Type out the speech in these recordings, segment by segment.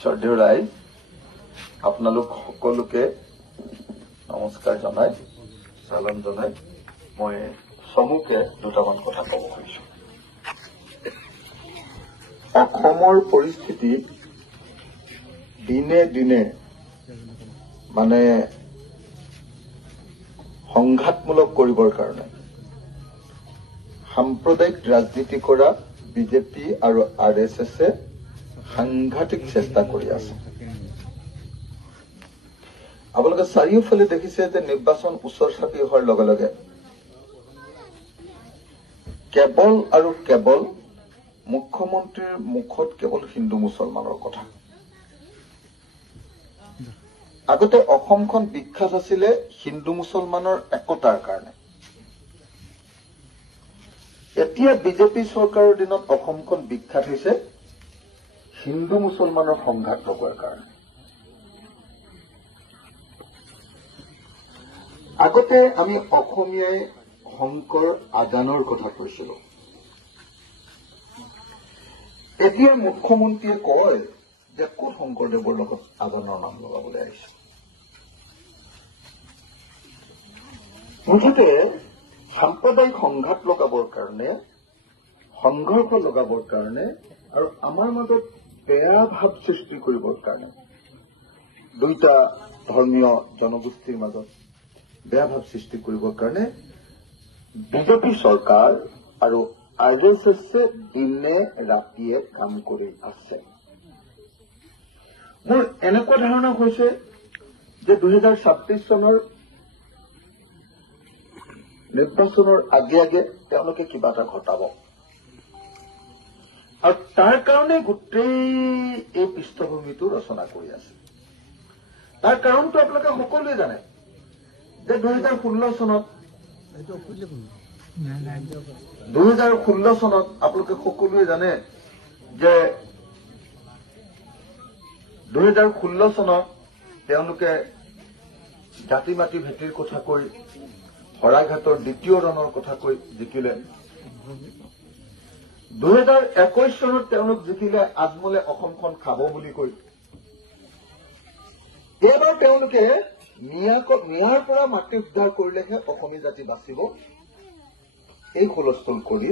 শ্ৰদ্ধেয় ৰাইজ, আপোনালোক সকলোকে নমস্কাৰ জনাই চালাম জনাই মই চমুকে দুটামান কথা ক'ব খুজিছো। অসমৰ পৰিস্থিতি দিনে দিনে মানে সংঘাতমূলক কৰিবৰ কাৰণে সাম্প্ৰদায়িক ৰাজনীতি কৰা বিজেপি আৰু RSSে সাংঘাতিক চেষ্টা কৰি আছে। আপোনালোকে চাৰিওফালে দেখিছে যে নিৰ্বাচন ওচৰ চাপি অহাৰ লগে লগে কেৱল আৰু কেৱল মুখ্যমন্ত্ৰীৰ মুখত কেৱল হিন্দু মুছলমানৰ কথা। আগতে অসমখন বিখ্যাত আছিলে হিন্দু মুছলমানৰ একতাৰ কাৰণে। এতিয়া বিজেপি চৰকাৰৰ দিনত অসমখন বিখ্যাত হৈছে হিন্দু মুছলমানৰ সংঘাত লগোৱাৰ কাৰণে। আগতে আমি অসমীয়াই শংকৰ আজানৰ কথা কৈছিলো। এতিয়া মুখ্যমন্ত্ৰীয়ে কয় যে ক'ত শংকৰদেৱৰ লগত আজানৰ নাম লগাবলৈ আহিছে। মুঠতে সাম্প্ৰদায়িক সংঘাত লগাবৰ কাৰণে, সংঘৰ্ষ লগাবৰ কাৰণে আৰু আমাৰ মাজত বেয়া ভাৱ সৃষ্টি কৰিবৰ কাৰণে, দুইটা ধৰ্মীয় জনগোষ্ঠীৰ মাজত বেয়া ভাৱ সৃষ্টি কৰিবৰ কাৰণে বিজেপি চৰকাৰ আৰু RSSে দিনে ৰাতিয়ে কাম কৰি আছে। মোৰ এনেকুৱা ধাৰণা হৈছে যে 2026 চনৰ নিৰ্বাচনৰ আগে আগে তেওঁলোকে কিবা এটা ঘটাব আৰু তাৰ কাৰণে গোটেই এই পৃষ্ঠভূমিটো ৰচনা কৰি আছে। তাৰ কাৰণটো আপোনালোকে সকলোৱে জানে যে 2016 চনত আপোনালোকে সকলোৱে জানে যে 2016 চনত তেওঁলোকে জাতি মাটি ভেটিৰ কথা কৈ শৰাইঘাটৰ দ্বিতীয় ৰণৰ কথা কৈ জিকিলে। 2021 চনত তেওঁলোক জিকিলে আজমলে অসমখন খাব বুলি কৈ। এইবাৰ তেওঁলোকে মিয়াৰ পৰা মাটি উদ্ধাৰ কৰিলেহে অসমীয়া জাতি বাচিব, এই হুলস্থুল কৰি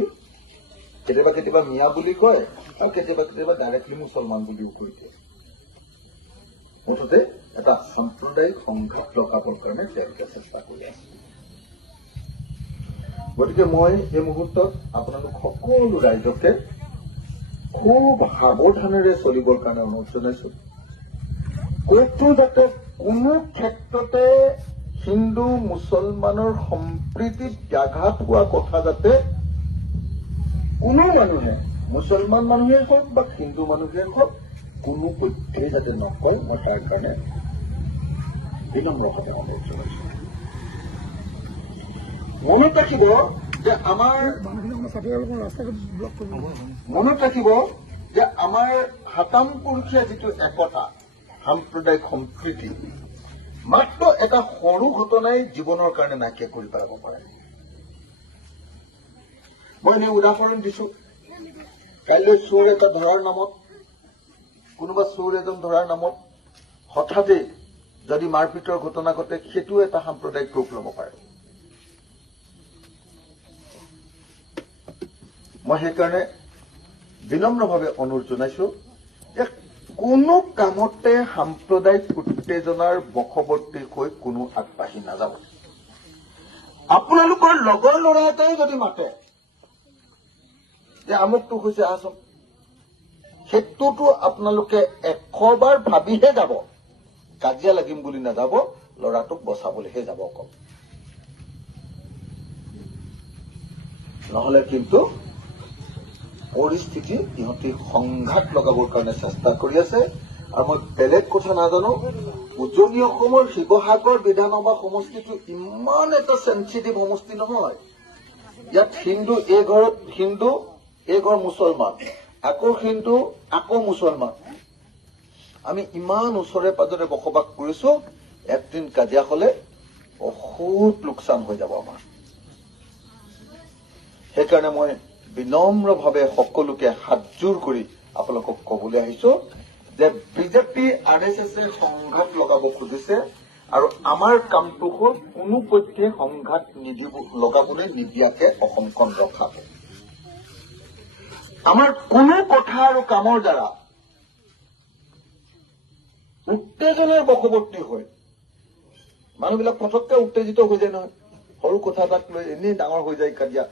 কেতিয়াবা কেতিয়াবা মিয়া বুলি কয় আৰু কেতিয়াবা কেতিয়াবা ডাইৰেক্টলি মুছলমান বুলিও কৈ দিয়ে। মুঠতে এটা সাম্প্ৰদায়িক সংঘাত লগাবৰ কাৰণে তেওঁলোকে চেষ্টা কৰি আছে। গতিকে মই এই মুহূৰ্তত আপোনালোক সকলো ৰাইজকে খুব সাৱধানেৰে চলিবৰ কাৰণে অনুৰোধ জনাইছো। ক'তো যাতে কোনো ক্ষেত্ৰতে হিন্দু মুছলমানৰ সম্প্ৰীতিত ব্যাঘাত হোৱা কথা যাতে কোনো মানুহে, মুছলমান মানুহে হওক বা হিন্দু মানুহে হওক, কোনো পক্ষেই যাতে নকয়, মই তাৰ কাৰণে বিনম্ৰভাৱে অনুৰোধ জনাইছো। মনত ৰাখিব যে আমাৰ হাতামপুৰুষীয়া যিটো একতা, সাম্প্ৰদায়িক সম্প্ৰীতি, মাত্ৰ এটা সৰু ঘটনাই জীৱনৰ কাৰণে নাইকিয়া কৰি পেলাব পাৰে। মই এনে উদাহৰণ দিছো। কাইলৈ চোৰ এটা ধৰাৰ নামত, কোনোবা চোৰ এজন ধৰাৰ নামত হঠাতেই যদি মাৰপিটৰ ঘটনা ঘটে, সেইটো এটা সাম্প্ৰদায়িক ৰূপ ল'ব পাৰে। মই সেইকাৰণে বিনম্ৰভাৱে অনুৰোধ জনাইছো যে কোনো কামতে সাম্প্ৰদায়িক উত্তেজনাৰ বশৱৰ্তী হৈ কোনো আগবাঢ়ি নাযাব। আপোনালোকৰ লগৰ ল'ৰা এটাই যদি মাতে যে আমুকটো হৈছে আচম, সেইটোতো আপোনালোকে 100 বাৰ ভাবিহে যাব। কাজিয়া লাগিম বুলি নাযাব, ল'ৰাটোক বচাবলৈহে যাব অকল। নহলে কিন্তু পৰিস্থিতি ইহঁতে সংঘাত লগাবৰ কাৰণে চেষ্টা কৰি আছে। আৰু মই বেলেগ কথা নাজানো, উজনি অসমৰ শিৱসাগৰ বিধানসভা সমষ্টিটো ইমান এটা চেঞ্চিটিভ সমষ্টি নহয়। ইয়াত হিন্দু, এই ঘৰত হিন্দু, এই ঘৰ মুছলমান, আকৌ হিন্দু, আকৌ মুছলমান। আমি ইমান ওচৰে পাজৰে বসবাস কৰিছো, একদিন কাজিয়া হলে বহুত লোকচান হৈ যাব আমাৰ। সেইকাৰণে মই বিনম্ৰভাৱে সকলোকে হাতযোৰ কৰি আপোনালোকক কবলৈ আহিছো যে বিজেপি RSSে সংঘাত লগাব খুজিছে আৰু আমাৰ কামটো হ'ল কোনো পক্ষে সংঘাত লগাবলৈ নিদিয়াকে অসমখন ৰখাব। আমাৰ কোনো কথা আৰু কামৰ দ্বাৰা উত্তেজনাৰ বশৱৰ্তী হয় মানুহবিলাক পটককে উত্তেজিত হৈ যায় নহয়, সৰু কথা এটাক লৈ এনেই ডাঙৰ হৈ যায় কাজিয়া।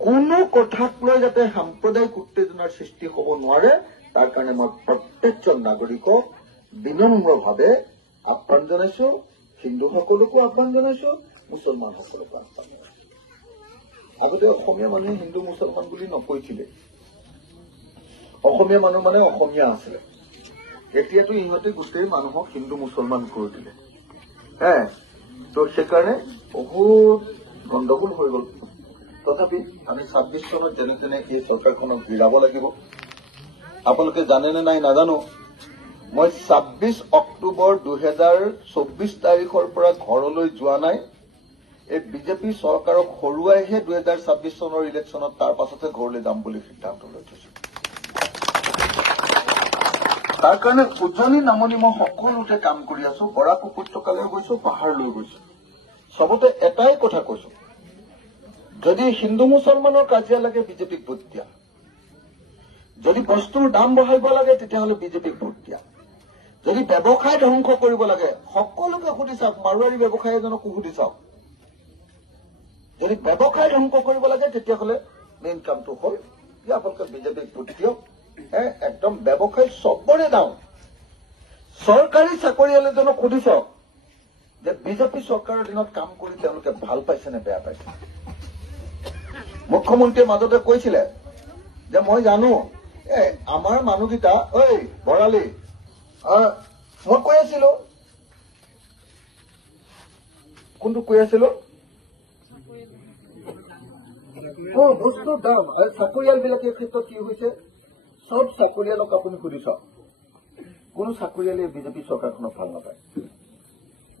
কোনো কথাক লৈ যাতে সাম্প্ৰদায়িক উত্তেজনাৰ সৃষ্টি হ'ব নোৱাৰে তাৰ কাৰণে মই প্ৰত্যেকজন নাগৰিকক বিনম্ৰভাৱে আহ্বান জনাইছো। হিন্দুসকলকো আহ্বান জনাইছো, মুছলমানসকলকো আহ্বান জনাইছো। আগতে অসমীয়া মানুহে হিন্দু মুছলমান বুলি নকৈছিলে, অসমীয়া মানুহ মানে অসমীয়া আছিলে। এতিয়াতো ইহঁতে গোটেই মানুহক হিন্দু মুছলমান কৰি দিলে। তো সেইকাৰণে বহুত গণ্ডগোল হৈ গ'ল। তথাপি আমি 26 চনত যেনে তেনে এই চৰকাৰখনক গিৰাব লাগিব। আপোনালোকে জানেনে নাই নাজানো, মই 26 অক্টোবৰ 2024 তাৰিখৰ পৰা ঘৰলৈ যোৱা নাই। এই বিজেপি চৰকাৰক হৰুৱাইহে 2026 চনৰ ইলেকশ্যনত তাৰ পাছতহে ঘৰলৈ যাম বুলি সিদ্ধান্ত লৈ থৈছো। তাৰ কাৰণে উজনি নামনি মই সকলোতে কাম কৰি আছো। বৰাক উপত্যকালৈ গৈছো, পাহাৰলৈ গৈছো, চবতে এটাই কথা কৈছো, যদি হিন্দু মুছলমানৰ কাজিয়া লাগে বিজেপিক ভোট দিয়া, যদি বস্তুৰ দাম বঢ়াব লাগে তেতিয়াহ'লে বিজেপিক ভোট দিয়া, যদি ব্যৱসায় ধ্বংস কৰিব লাগে সকলোকে সুধি চাওক, মাৰোৱাৰী ব্যৱসায়ী এজনকো সুধি চাওক, যদি ব্যৱসায় ধ্বংস কৰিব লাগে তেতিয়াহ'লে মেইন কামটো হ'ল যে আপোনালোকে বিজেপিক ভোট দিয়ক। একদম ব্যৱসায় চবৰে দাম। চৰকাৰী চাকৰিয়াল এজনক সুধি চাওক যে বিজেপি চৰকাৰৰ দিনত কাম কৰি তেওঁলোকে ভাল পাইছে নে বেয়া পাইছে। মুখ্যমন্ত্ৰীয়ে মাজতে কৈছিলে যে মই জানো আমাৰ মানুহকেইটা, ঐ বৰালি, মই কৈ আছিলো, কোনটো কৈ আছিলো, বস্তুৰ দাম আৰু চাকৰিয়াল বিলাকৰ ক্ষেত্ৰত কি হৈছে, সব চাকৰিয়ালক আপুনি সুধি চাওক, কোনো চাকৰিয়ালে বিজেপি চৰকাৰখনক ভাল নাপায়।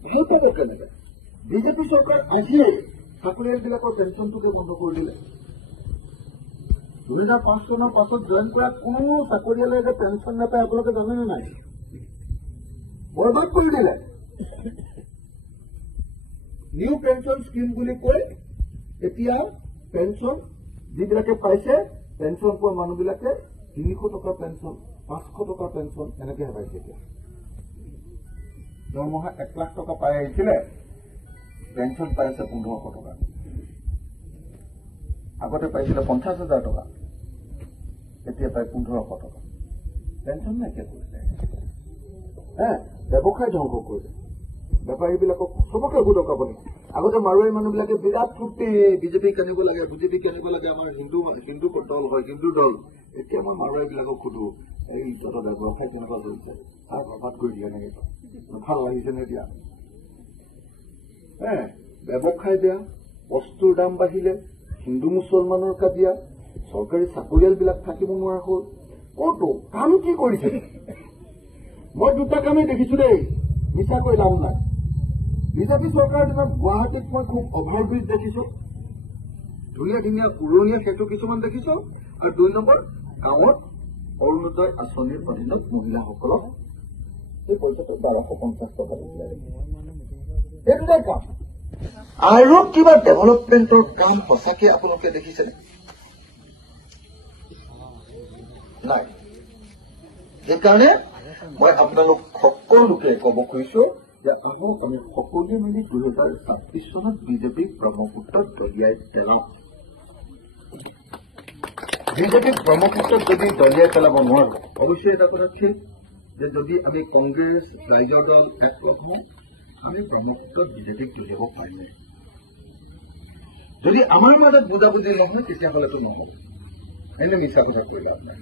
ভাল পাব কেনেকে? বিজেপি চৰকাৰ আজিয়ে চাকৰিয়াল বিলাকৰ পেঞ্চনটোকে বন্ধ কৰি দিলে। 2005 চনৰ পাছত জইন কৰা কোনো চাকৰিয়ালে যে পেঞ্চন নাপায় আপোনালোকে জানেনে নাই? বৰবাদ কৰি দিলে। নিউ পেঞ্চন স্কিম বুলি কৈ এতিয়া পেঞ্চন যিবিলাকে পাইছে, পেঞ্চন পোৱা মানুহবিলাকে 300 টকা পেঞ্চন, 500 টকা পেঞ্চন এনেকেহে পাইছে। এতিয়া দৰমহা 1 লাখ টকা পাই আহিছিলে, পেঞ্চন পাইছে 1500 টকা। আগতে পাইছিলে 50,000 টকা, এতিয়া পায় 1500 টকা। পেঞ্চন নাইকিয়া কৰিছে, ব্যৱসায় ধ্বংস কৰিছে। বেপাৰীবিলাকক চবকে গোটক আপুনি। আগতে মাৰোৱাৰী মানুহবিলাকে বিৰাট ফূৰ্তি, বিজেপি আনিব লাগে, বিজেপি আনিব লাগে, আমাৰ হিন্দু দল হয়, হিন্দু দল। এতিয়া মই মাৰোৱাৰীবিলাকক সোধো, এই তহঁতৰ ব্যৱসায় কেনেকুৱা চলিছে, তাৰ বৰবাদ কৰি দিয়া নেকি, ভাল লাগিছে নে এতিয়া? ব্যৱসায় বেয়া, বস্তুৰ দাম বাঢ়িলে, হিন্দু মুছলমানৰ কাজিয়া, চৰকাৰী চাকৰিয়ালবিলাক থাকিব নোৱাৰা হ'ল। ক'তো কাম কি কৰিছে? মই দুটা কামেই দেখিছো দেই, মিছা কৈ লাভ নাই। বিজেপি চৰকাৰৰ দিনত গুৱাহাটীত মই খুব অভাৰব্ৰিজ দেখিছো, ধুনীয়া ধুনীয়া উৰণীয়া সেতু কিছুমান দেখিছো, আৰু 2 নম্বৰ গাঁৱত অৰুণোদয় আঁচনিৰ অধীনত মহিলাসকলক এই পইচাটো 1250 টকা দিছিলে। এই দুটাই কাম। আৰু কিবা ডেভেলপমেণ্টৰ কাম সঁচাকে আপোনালোকে দেখিছেনে? নাই। সেইকাৰণে মই আপোনালোক সকলোকে ক'ব খুজিছো যে আহক আমি সকলোৱে মিলি 2026 চনত বিজেপিক ব্ৰহ্মপুত্ৰত দলিয়াই পেলাম। বিজেপিক ব্ৰহ্মপুত্ৰত যদি দলিয়াই পেলাব নোৱাৰো, অৱশ্যে এটা কথা ঠিক যে যদি আমি কংগ্ৰেছ, ৰাইজৰ দল একলগ হওঁ, আমি ব্ৰহ্মপুত্ৰত বিজেপিক দলিয়াব পাৰিম। যদি আমাৰ মাজত বুজাবুজি নহয় তেতিয়াহ'লেতো নহ'ব। এনে মিছা কথা কৈ লাভ নাই।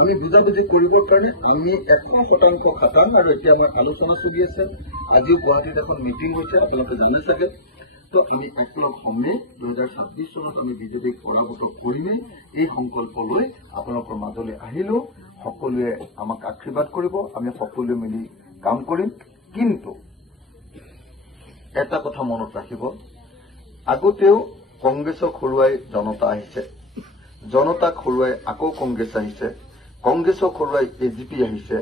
আমি বুজাবুজি কৰিবৰ কাৰণে আমি 100% খাটাং। আৰু এতিয়া আমাৰ আলোচনা চলি আছে, আজিও গুৱাহাটীত এখন মিটিং হৈছে, আপোনালোকে জানে চাগে। তো আমি একলগ হ'মেই, 2026 চনত আমি বিজেপিক পৰাভূত কৰিমেই। এই সংকল্প লৈ আপোনালোকৰ মাজলৈ আহিলো। সকলোৱে আমাক আশীৰ্বাদ কৰিব, আমি সকলোৱে মিলি কাম কৰিম। কিন্তু এটা কথা মনত ৰাখিব, আগতেও কংগ্ৰেছক হৰুৱাই জনতা আহিছে, জনতাক হৰুৱাই আকৌ কংগ্ৰেছ আহিছে। কংগ্ৰেছক হৰুৱাই এজিপি আহিছে,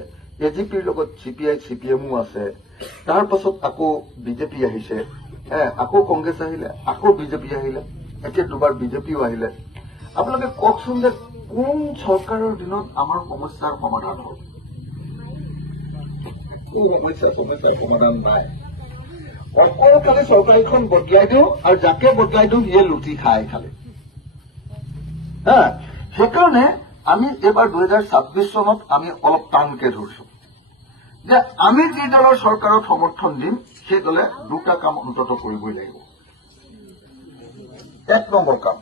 এজিপিৰ লগত চিপিআই চিপিএমও আছে, তাৰ পাছত আকৌ বিজেপি আহিছে, আকৌ কংগ্ৰেছ আহিলে, আকৌ বিজেপি আহিলে, এতিয়া দুবাৰ বিজেপিও আহিলে। আপোনালোকে কওকচোন যে কোন চৰকাৰৰ দিনত আমাৰ সমস্যাৰ সমাধান হ'ল? সমস্যাৰ সমাধান নাই। অকল খালি চৰকাৰীখন বদলাই দিওঁ আৰু যাকে বদলাই দিওঁ সিয়ে লুটি খায় খালি। সেইকাৰণে আমি এইবাৰ 2026 চনত আমি অলপ টানকে ধৰিছো যে আমি যি দলৰ চৰকাৰত সমৰ্থন দিম সেই দলে দুটা কাম অন্তত কৰিবই লাগিব। 1 নম্বৰ কাম,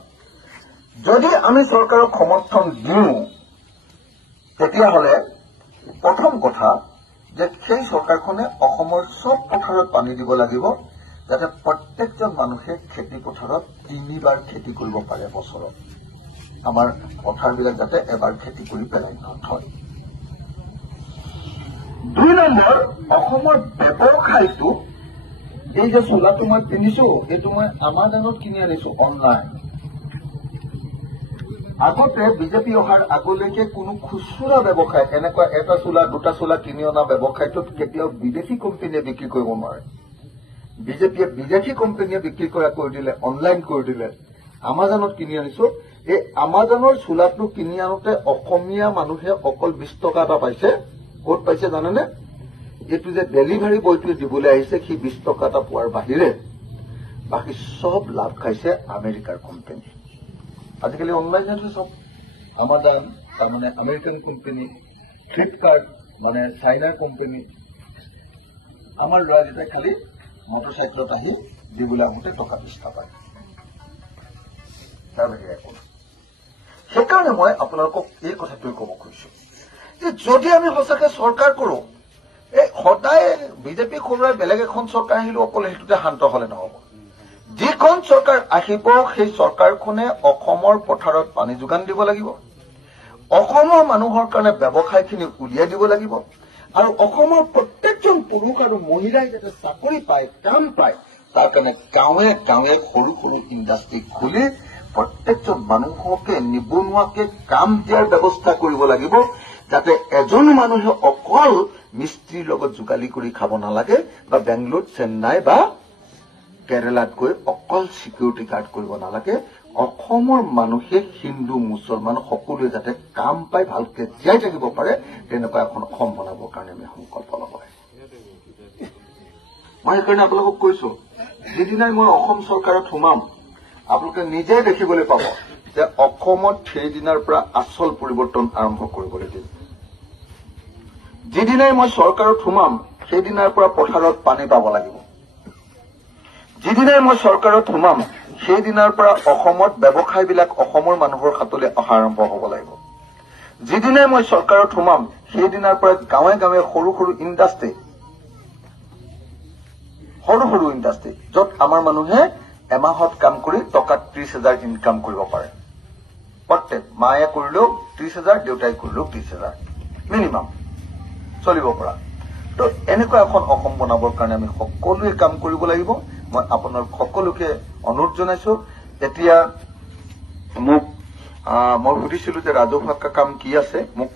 যদি আমি চৰকাৰক সমৰ্থন দিওঁ তেতিয়াহ'লে প্ৰথম কথা যে সেই চৰকাৰখনে অসমৰ চব পথাৰত পানী দিব লাগিব, যাতে প্ৰত্যেকজন মানুহে খেতি পথাৰত 3বাৰ খেতি কৰিব পাৰে বছৰত। আমাৰ পথাৰবিলাক যাতে এবাৰ খেতি কৰি পেলাই নথয়। 2 নম্বৰ, অসমৰ ব্যৱসায়টো, এই যে চোলাটো মই পিন্ধিছো এইটো মই আমাজনত কিনি আনিছো অনলাইন। আগতে বিজেপি অহাৰ আগলৈকে কোনো খুচুৰা ব্যৱসায় এনেকুৱা এটা চোলা দুটা চোলা কিনি অনা ব্যৱসায়টোত কেতিয়াও বিদেশী কোম্পানীয়ে বিক্ৰী কৰিব নোৱাৰে। বিজেপিয়ে বিদেশী কোম্পানীয়ে বিক্ৰী কৰা কৰি দিলে, অনলাইন কৰি দিলে। আমাজনত কিনি আনিছো, এই আমাজনৰ চোলাটো কিনি আনোতে অসমীয়া মানুহে অকল 20 টকা এটা পাইছে। ক'ত পাইছে জানেনে? এইটো যে ডেলিভাৰী বয়টোৱে দিবলৈ আহিছে সি 20 টকা এটা পোৱাৰ বাহিৰে বাকী সব লাভ খাইছে আমেৰিকাৰ কোম্পানী। আজিকালি অনলাইনতে চব আমাজন তাৰমানে আমেৰিকান কোম্পানী, ফ্লিপকাৰ্ট মানে চাইনাৰ কোম্পানী। আমাৰ ল'ৰাকেইটাই খালি মটৰচাইকেলত আহি দিবলৈ আহোঁতে টকা 20 পায়, তাৰ বাহিৰে একো নাই। সেইকাৰণে মই আপোনালোকক এই কথাটোৱে ক'ব খুজিছো যে যদি আমি সঁচাকে চৰকাৰ কৰো, এই সদায় বিজেপি হৰুৱাই বেলেগ এখন চৰকাৰ আহিলেও অকল সেইটোতে শান্ত হলে নহব। যিখন চৰকাৰ আহিব সেই চৰকাৰখনে অসমৰ পথাৰত পানী যোগান দিব লাগিব, অসমৰ মানুহৰ কাৰণে ব্যৱসায়খিনি উলিয়াই দিব লাগিব, আৰু অসমৰ প্ৰত্যেকজন পুৰুষ আৰু মহিলাই যাতে চাকৰি পায়, কাম পায়, তাৰ কাৰণে গাঁৱে গাঁৱে সৰু সৰু ইণ্ডাষ্ট্ৰী খুলি প্ৰত্যেকজন মানুহকে নিবনুৱাকে কাম দিয়াৰ ব্যৱস্থা কৰিব লাগিব, যাতে এজন মানুহে অকল মিস্ত্ৰীৰ লগত যোগালী কৰি খাব নালাগে বা বেংগলোৰ, চেন্নাই বা কেৰালাত গৈ অকল চিকিউৰিটি গাৰ্ড কৰিব নালাগে। অসমৰ মানুহে হিন্দু মুছলমান সকলোৱে যাতে কাম পাই ভালকে জীয়াই থাকিব পাৰে, তেনেকুৱা এখন অসম বনাবৰ কাৰণে আমি সংকল্প ল'ব লাগে। মই সেইকাৰণে আপোনালোকক কৈছো, যিদিনাই মই অসম চৰকাৰত সোমাম আপোনালোকে নিজে দেখিবলৈ পাব যে অসমত সেইদিনাৰ পৰা আচল পৰিৱৰ্তন আৰম্ভ কৰিবলৈ দিম। যিদিনাই মই চৰকাৰত সোমাম সেইদিনাৰ পৰা পথাৰত পানী পাব লাগিব। যিদিনাই মই চৰকাৰত সোমাম সেইদিনাৰ পৰা অসমত ব্যৱসায়বিলাক অসমৰ মানুহৰ হাতলৈ অহা আৰম্ভ হ'ব লাগিব। যিদিনাই মই চৰকাৰত সোমাম সেইদিনাৰ পৰা গাঁৱে গাঁৱে সৰু সৰু ইণ্ডাষ্ট্ৰী য'ত আমাৰ মানুহে এমাহত কাম কৰি টকা 30,000 ইনকাম কৰিব পাৰে। প্ৰত্যেক মায়ে কৰিলেও 30,000, দেউতাই কৰিলেও 30,000 মিনিমাম চলিব পৰা। তো এনেকুৱা এখন অসম বনাবৰ কাৰণে আমি সকলোৱে কাম কৰিব লাগিব। মই আপোনালোক সকলোকে অনুৰোধ জনাইছো। এতিয়া মোক মই সুধিছিলো যে ৰাজহুৱা কাম কি আছে, মোক